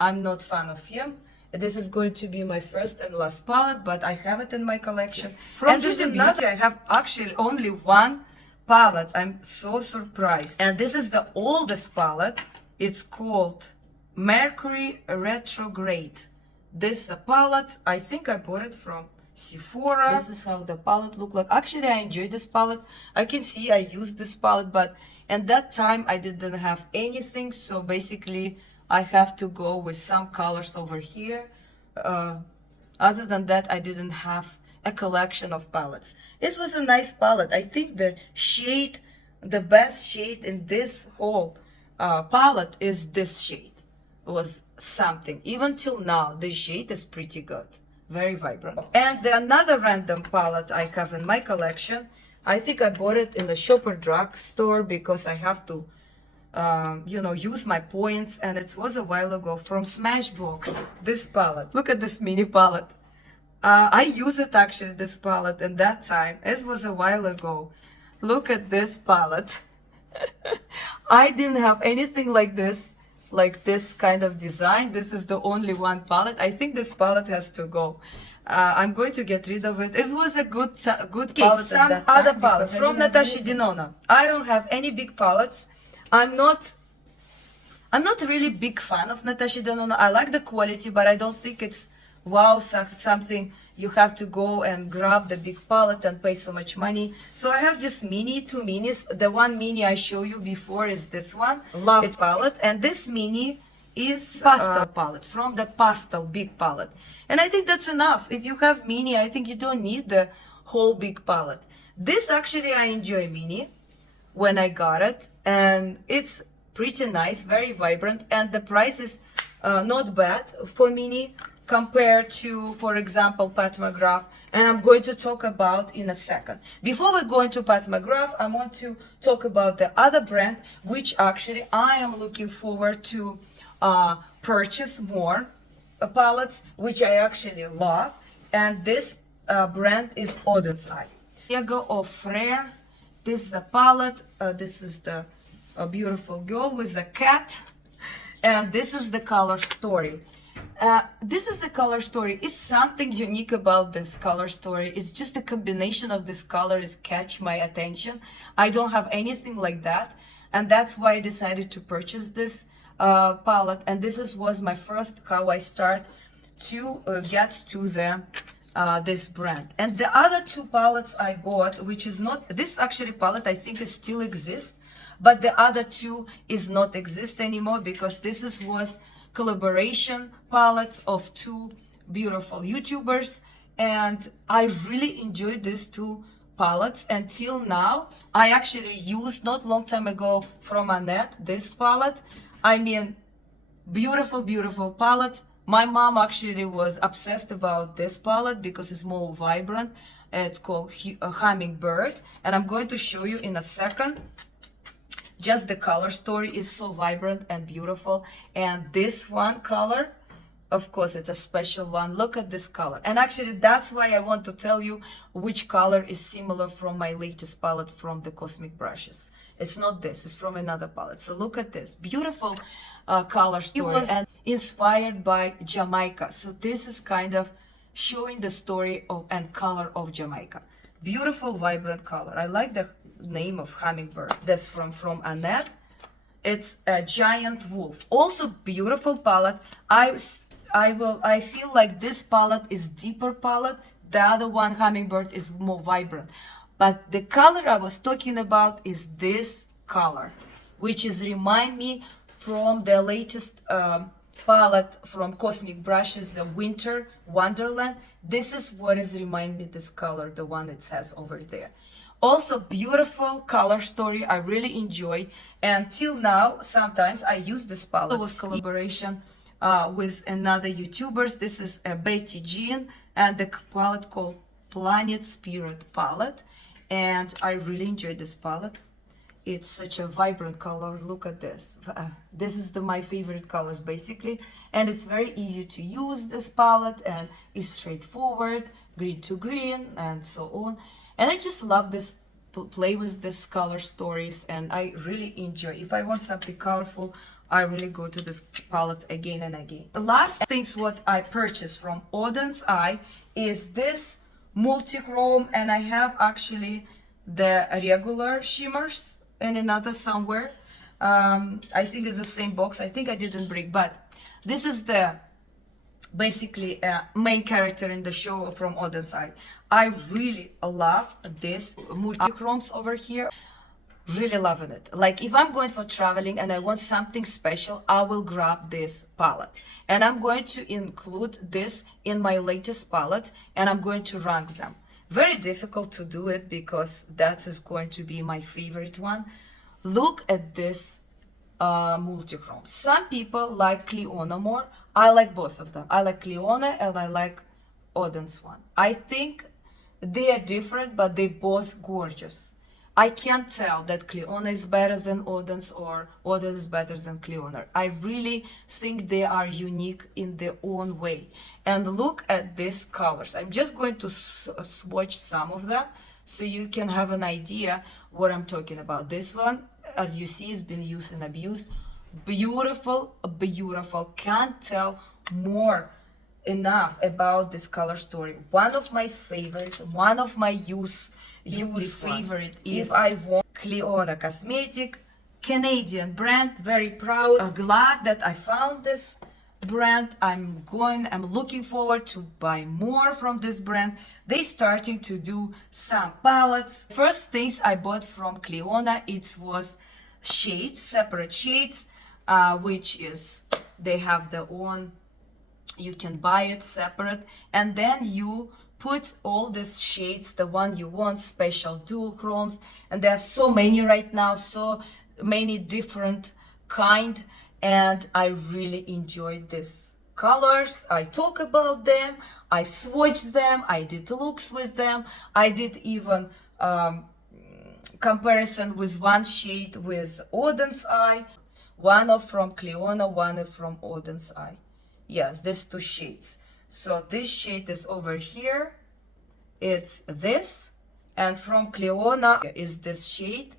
I'm not fan of him. This is going to be my first and last palette, but I have it in my collection. From JUVIA'S, I have actually only one palette. I'm so surprised. And this is the oldest palette. It's called Mercury Retrograde. This is the palette. I think I bought it from Sephora. This is how the palette look like. Actually, I enjoy this palette. I can see I used this palette, but at that time I didn't have anything, so basically I have to go with some colors over here. Other than that, I didn't have a collection of palettes. This was a nice palette. I think the shade, the best shade in this whole palette is this shade. It was something. Even till now, the shade is pretty good. Very vibrant. And another random palette I have in my collection, I think I bought it in the Shopper Drug store because I have to you know, use my points, and it was a while ago, from Smashbox, this palette. Look at this mini palette. I used it actually, this palette, and that time, it was a while ago. Look at this palette. I didn't have anything like this like this kind of design. This is the only one palette. I think this palette has to go. I'm going to get rid of it. This was a good palette. Some other palettes from Natasha Denona. I don't have any big palettes. I'm not really big fan of Natasha Denona. I like the quality, but I don't think it's wow, something you have to go and grab the big palette and pay so much money. So I have just two minis. The one mini I show you before is this one, Love palette, and this mini is pastel palette from the pastel big palette. And I think that's enough. If you have mini, I think you don't need the whole big palette. This actually I enjoy mini when I got it, and it's pretty nice, very vibrant, and the price is not bad for mini compared to, for example, Pat McGrath, and I'm going to talk about in a second. Before we go into Pat McGrath, I want to talk about the other brand, which actually I am looking forward to purchase more palettes, which I actually love, and this brand is Auden's Eye. Diego of Rare. This is the palette. This is the beautiful girl with the cat, and this is the color story. This is the color story. Is something unique about this color story. It's just a combination of this colors catch my attention. I don't have anything like that, and that's why I decided to purchase this palette. And this was my first how I start to get to the this brand. And the other two palettes I bought, which is not this actually palette, I think it still exists, but the other two is not exist anymore because was collaboration palettes of two beautiful YouTubers, and I really enjoyed these two palettes until now. I actually used not long time ago from Annette this palette. I mean, beautiful palette. My mom actually was obsessed about this palette because it's more vibrant. It's called Hummingbird, and I'm going to show you in a second. Just the color story is so vibrant and beautiful, and this one color, of course, it's a special one. Look at this color, and actually that's why I want to tell you which color is similar from my latest palette from the Cosmic Brushes. It's not this, it's from another palette. So look at this beautiful color story. It was inspired by Jamaica, so this is kind of showing the story of and color of Jamaica. Beautiful vibrant color. I like the name of Hummingbird. That's from Annette. It's a giant wolf. Also beautiful palette. I feel like this palette is deeper palette. The other one, Hummingbird, is more vibrant. But the color I was talking about is this color, which is remind me from the latest palette from Cosmic Brushes, the Winter Wonderland. This is what is remind me this color, the one it has over there. Also beautiful color story, I really enjoy. And till now, sometimes I use this palette. It was collaboration with another YouTubers. This is Battybean, and the palette called Planet Spirit palette. And I really enjoyed this palette. It's such a vibrant color. Look at this. This is my favorite colors basically, and it's very easy to use this palette, and it's straightforward, green to green and so on. And I just love this play with this color stories, and I really enjoy. If I want something colorful, I really go to this palette again and again. The last things what I purchased from Auden's Eye is this multi-chrome, and I have actually the regular shimmers and another somewhere. I think it's the same box. I think I didn't bring, but this is the basically main character in the show from Auden's Eye. I really love this multi-chromes over here. Really loving it. Like if I'm going for traveling and I want something special, I will grab this palette, and I'm going to include this in my latest palette, and I'm going to rank them. Very difficult to do it because that is going to be my favorite one. Look at this multi-chrome. Some people like Cleona more. I like both of them. I like Cleona and I like Auden's one. I think they are different, but they both gorgeous. I can't tell that Cleona is better than Auden's or Auden's is better than Cleona. I really think they are unique in their own way. And look at these colors. I'm just going to swatch some of them so you can have an idea what I'm talking about. This one, as you see, has been used and abused. Beautiful, beautiful. Can't tell more enough about this color story. One of my favorite, one of my use favorite is, if I want, Cleona Cosmetic, Canadian brand. Very proud, glad that I found this brand. I'm looking forward to buy more from this brand. They starting to do some palettes. First things I bought from Cleona, it was shades, separate shades, which is, they have their own, you can buy it separate, and then you put all these shades, the one you want, special duochromes, and they have so many right now, so many different kind, and I really enjoyed these colors. I talk about them, I swatch them, I did looks with them, I did even comparison with one shade with Odin's Eye, one from Cleona, one from Odin's Eye. Yes, these two shades. So this shade is over here, it's this, and from Cleona is this shade.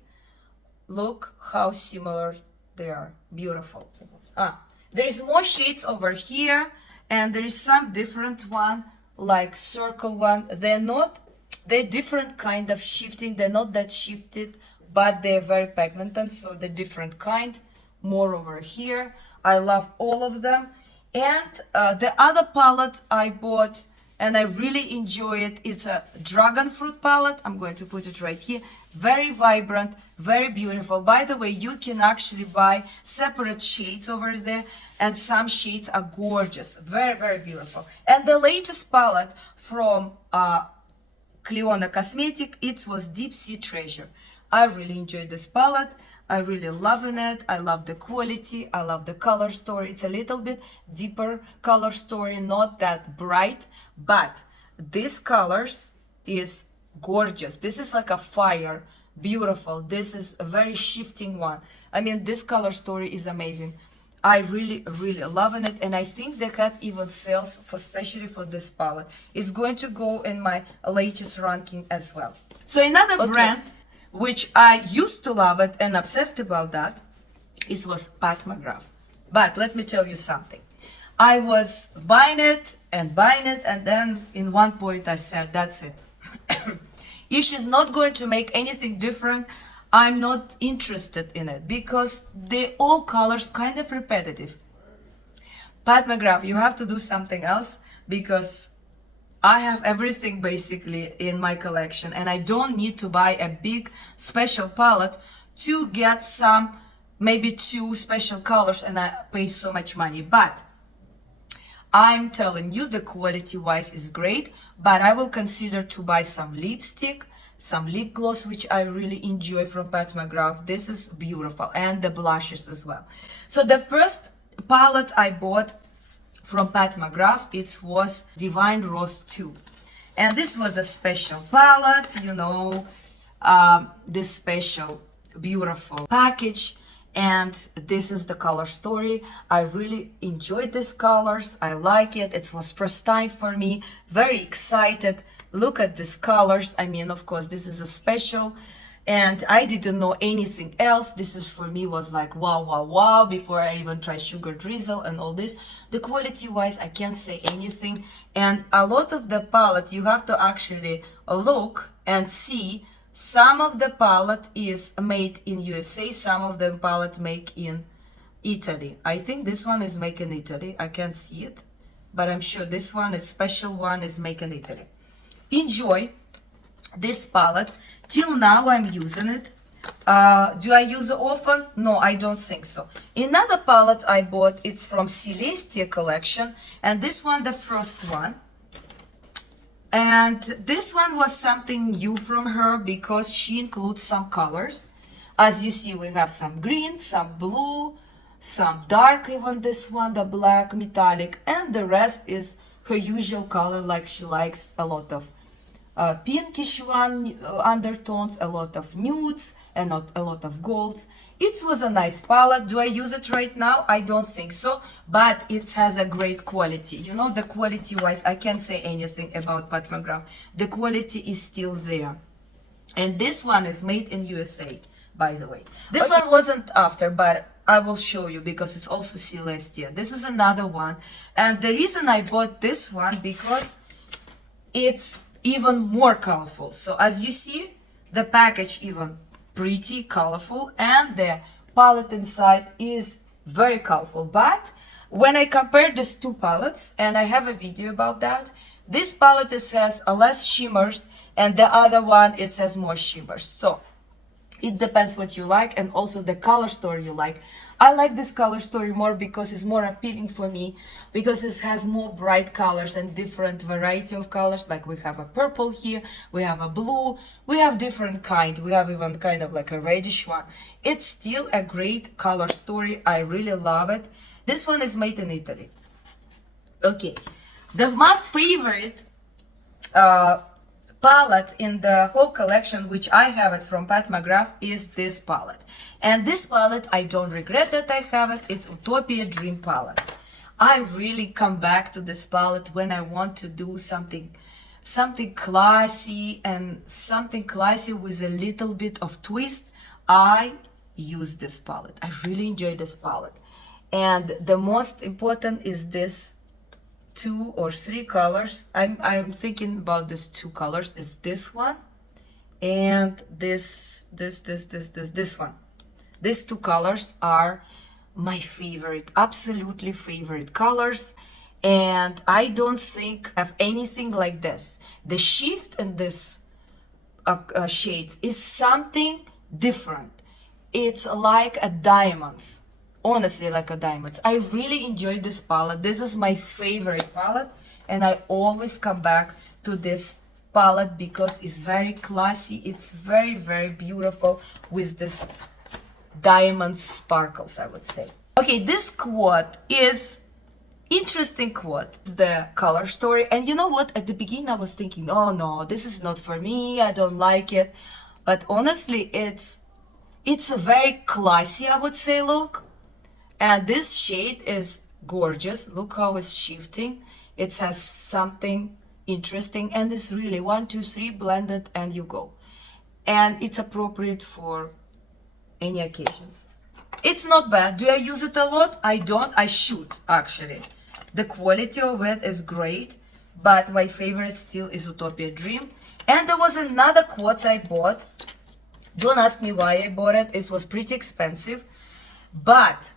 Look how similar they are, beautiful. There is more shades over here, and there is some different one, like circle one. They're different kind of shifting, they're not that shifted, but they're very pigmented, so they're different kind. More over here, I love all of them. And the other palette I bought and I really enjoy it, it's a dragon fruit palette. I'm going to put it right here. Very vibrant, very beautiful. By the way, you can actually buy separate shades over there, and some shades are gorgeous, very, very beautiful. And the latest palette from Cleona Cosmetic, it was Deep Sea Treasure. I really enjoyed this palette. I really loving it. I love the quality. I love the color story. It's a little bit deeper color story, not that bright, but this colors is gorgeous. This is like a fire, beautiful. This is a very shifting one. I mean, this color story is amazing. I really, really loving it, and I think they got even sales for, especially for this palette. It's going to go in my latest ranking as well. So another brand which I used to love it and obsessed about that, it was Pat McGrath. But let me tell you something. I was buying it, and then in one point I said, that's it. If she's not going to make anything different, I'm not interested in it, because they all colors kind of repetitive. Pat McGrath, you have to do something else, because I have everything basically in my collection, and I don't need to buy a big special palette to get some, maybe 2 special colors, and I pay so much money. But I'm telling you, the quality wise is great, but I will consider to buy some lipstick, some lip gloss, which I really enjoy from Pat McGrath. This is beautiful, and the blushes as well. So the first palette I bought from Pat McGrath, it was Divine Rose 2, and this was a special palette, you know, this special beautiful package, and this is the color story. I really enjoyed these colors. I like it. It was first time for me, very excited. Look at these colors. I mean, of course, this is a special, and I didn't know anything else. This is for me was like wow, wow, wow, before I even tried Sugar Drizzle and all this. The quality wise, I can't say anything. And a lot of the palette, you have to actually look and see. Some of the palette is made in USA, some of the palette made in Italy. I think this one is made in Italy. I can't see it, but I'm sure this one is special one is made in Italy. Enjoy this palette. Till now I'm using it. Do I use it often? No, I don't think so. Another palette I bought, it's from Celestia collection, and this one, the first one. And this one was something new from her, because she includes some colors. As you see, we have some green, some blue, some dark, even this one, the black metallic, and the rest is her usual color, like she likes a lot of pinkish one undertones, a lot of nudes, and not a lot of golds. It was a nice palette. Do I use it right now? I don't think so, but it has a great quality. You know, the quality wise, I can't say anything about Pat McGrath. The quality is still there. And this one is made in USA. by the way. This one wasn't after, but I will show you because it's also Celestia. This is another one, and the reason I bought this one because it's even more colorful. So as you see, the package even pretty colorful, and the palette inside is very colorful. But when I compare these two palettes, and I have a video about that, this palette has less shimmers, and the other one it has more shimmers. So it depends what you like, and also the color story you like. I like this color story more because it's more appealing for me, because it has more bright colors and different variety of colors. Like we have a purple here, we have a blue, we have different kind, we have even kind of like a reddish one. It's still a great color story. I really love it. This one is made in Italy. Okay, the most favorite palette in the whole collection, which I have it from Pat McGrath, is this palette. And this palette, I don't regret that I have it. It's Utopia Dream palette. I really come back to this palette when I want to do something classy, and something classy with a little bit of twist. I use this palette. I really enjoy this palette. And the most important is this 2 or 3 colors. I'm thinking about these 2 colors. Is this one and this one. These 2 colors are my favorite, absolutely favorite colors, and I don't think I have anything like this. The shift in this shades is something different. It's like a diamonds. Honestly, like a diamonds. I really enjoy this palette. This is my favorite palette, and I always come back to this palette because it's very classy. It's very, very beautiful with this diamond sparkles, I would say. Okay, this quote is interesting quote, the color story. And you know what? At the beginning, I was thinking, oh no, this is not for me. I don't like it. But honestly, it's a very classy, I would say, look. And this shade is gorgeous. Look how it's shifting. It has something interesting, and it's really 1, 2, 3 blended and you go. And it's appropriate for any occasions. It's not bad. Do I use it a lot? I don't. I should, actually. The quality of it is great, but my favorite still is Utopia Dream. And there was another quote I bought. Don't ask me why I bought it. It was pretty expensive, but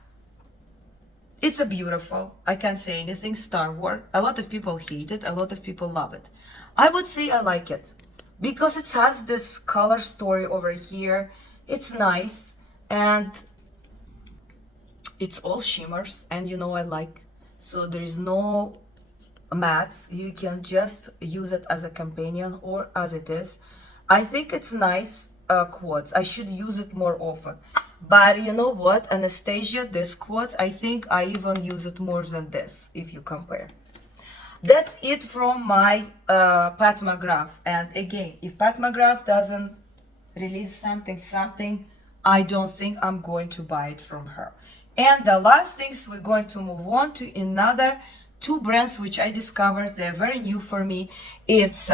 it's a beautiful, I can't say anything, Star Wars. A lot of people hate it, a lot of people love it. I would say I like it because it has this color story over here. It's nice, and it's all shimmers, and you know I like. So there is no mattes. You can just use it as a companion or as it is. I think it's nice quotes. I should use it more often. But you know what, Anastasia, this quotes, I think I even use it more than this, if you compare. That's it from my Pat McGrath. And again, if Pat McGrath doesn't release something, I don't think I'm going to buy it from her. And the last things, we're going to move on to another 2 brands which I discovered. They're very new for me. It's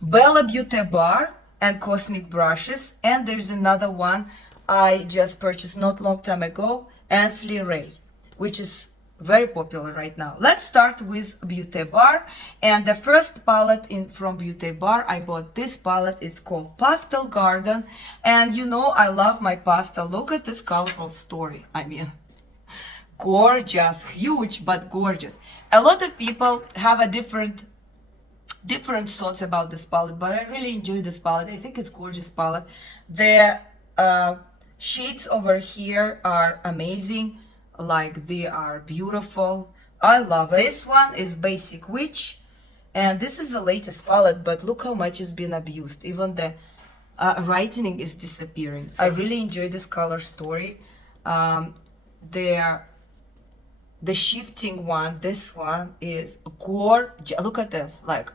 Bella Beauty Bar and Cosmic Brushes, and there's another one I just purchased not long time ago, Ansley Ray, which is very popular right now. Let's start with Beauty Bar, and the first palette from Beauty Bar, I bought this palette. It's called Pastel Garden, and you know I love my pastel. Look at this colorful story. I mean, gorgeous, huge, but gorgeous. A lot of people have a different thoughts about this palette, but I really enjoy this palette. I think it's gorgeous palette. The shades over here are amazing, like they are beautiful. I love it. This one is Basic Witch, and this is the latest palette, but look how much it's been abused. Even the writing is disappearing. So I really enjoy this color story. The shifting one, this one is gorgeous. Look at this, like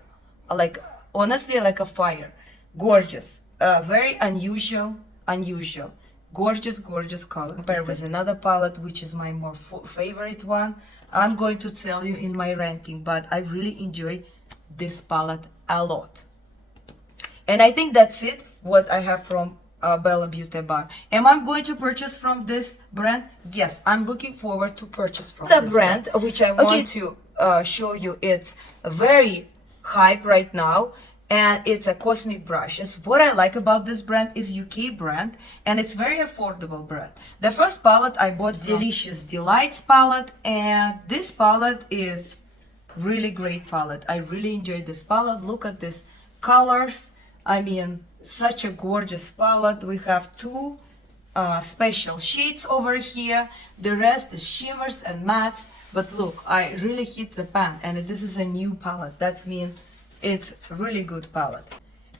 honestly, like a fire. Gorgeous, very unusual. Gorgeous color. Compare with another palette, which is my more favorite one. I'm going to tell you in my ranking, but I really enjoy this palette a lot. And I think that's it, what I have from Bella Beauty bar. Am I going to purchase from this brand? Yes, I'm looking forward to purchase from the brand, which I want to show you. It's very hype right now, and it's a cosmic brushes. What I like about this brand is UK brand, and it's very affordable brand. The first palette I bought, Delicious Delights palette, and this palette is really great palette. I really enjoyed this palette. Look at this colors. I mean, such a gorgeous palette. We have two special shades over here. The rest is shimmers and mattes. But look, I really hit the pan, and this is a new palette. That means it's really good palette.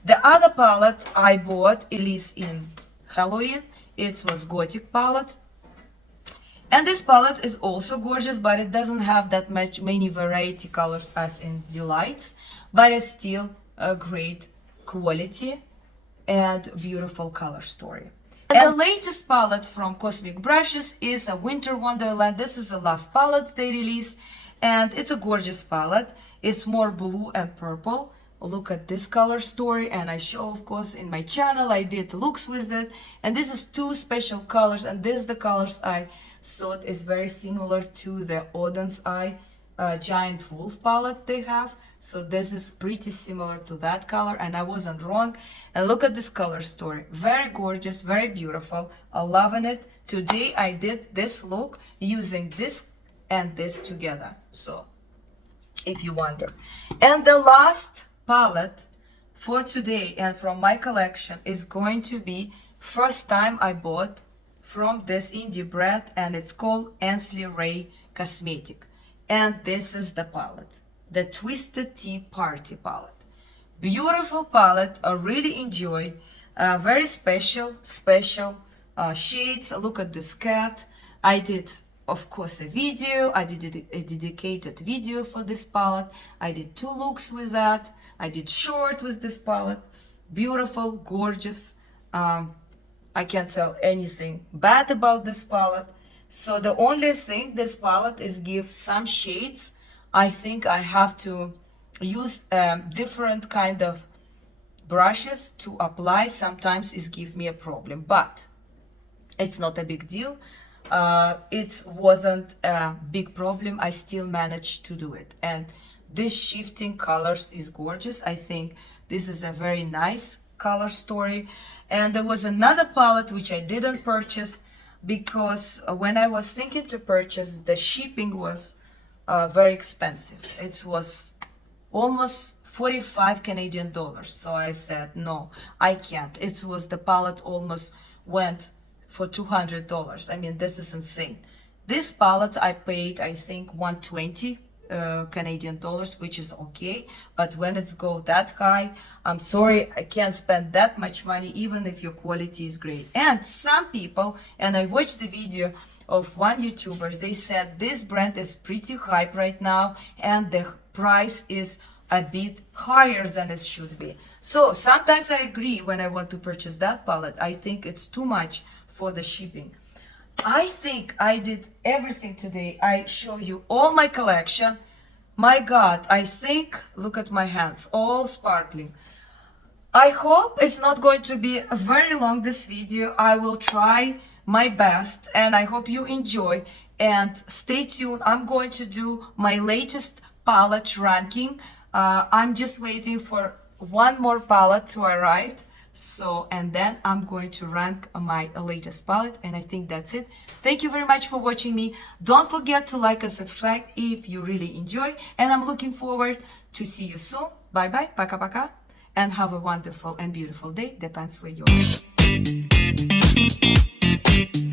The other palette I bought, it is in Halloween. It was Gothic palette. And this palette is also gorgeous, but it doesn't have that many variety colors as in Delights. But it's still a great quality and beautiful color story. And the latest palette from Cosmic Brushes is a Winter Wonderland. This is the last palette they released, and it's a gorgeous palette. It's more blue and purple. Look at this color story, and I show, of course, in my channel. I did looks with it, and this is two special colors, and this is the colors I thought is very similar to the Odin's Eye Giant Wolf palette they have. So this is pretty similar to that color, and I wasn't wrong. And look at this color story. Very gorgeous, very beautiful. I'm loving it. Today I did this look using this and this together. So if you wonder. And the last palette for today and from my collection is going to be first time I bought from this indie brand, and it's called Ainsley Ray Cosmetic. And this is the palette. The Twisted Tea Party palette. Beautiful palette. I really enjoy. Very special shades. Look at this cat. I did, of course, a video. I did a dedicated video for this palette. I did 2 looks with that. I did short with this palette. Beautiful, gorgeous. I can't tell anything bad about this palette. So the only thing this palette is give some shades. I think I have to use different kind of brushes to apply. Sometimes it gives me a problem, but it's not a big deal. It wasn't a big problem. I still managed to do it. And this shifting colors is gorgeous. I think this is a very nice color story. And there was another palette which I didn't purchase because when I was thinking to purchase, the shipping was very expensive. It was almost 45 Canadian dollars. So I said, no, I can't. It was the palette almost went for $200. I mean, this is insane. This palette I paid, I think, 120 Canadian dollars, which is okay. But when it's go that high, I'm sorry, I can't spend that much money, even if your quality is great. And some people, and I watched the video of one YouTuber, they said this brand is pretty hype right now, and the price is a bit higher than it should be. So sometimes I agree when I want to purchase that palette. I think it's too much for the shipping. I think I did everything today. I show you all my collection. My God, I think, look at my hands, all sparkling. I hope it's not going to be very long, this video. I will try my best, and I hope you enjoy. And stay tuned. I'm going to do my latest palette ranking. I'm just waiting for one more palette to arrive. So, and then I'm going to rank my latest palette, and I think that's it. Thank you very much for watching me. Don't forget to like and subscribe if you really enjoy, and I'm looking forward to see you soon. Bye bye, пока-пока, and have a wonderful and beautiful day. Depends where you are.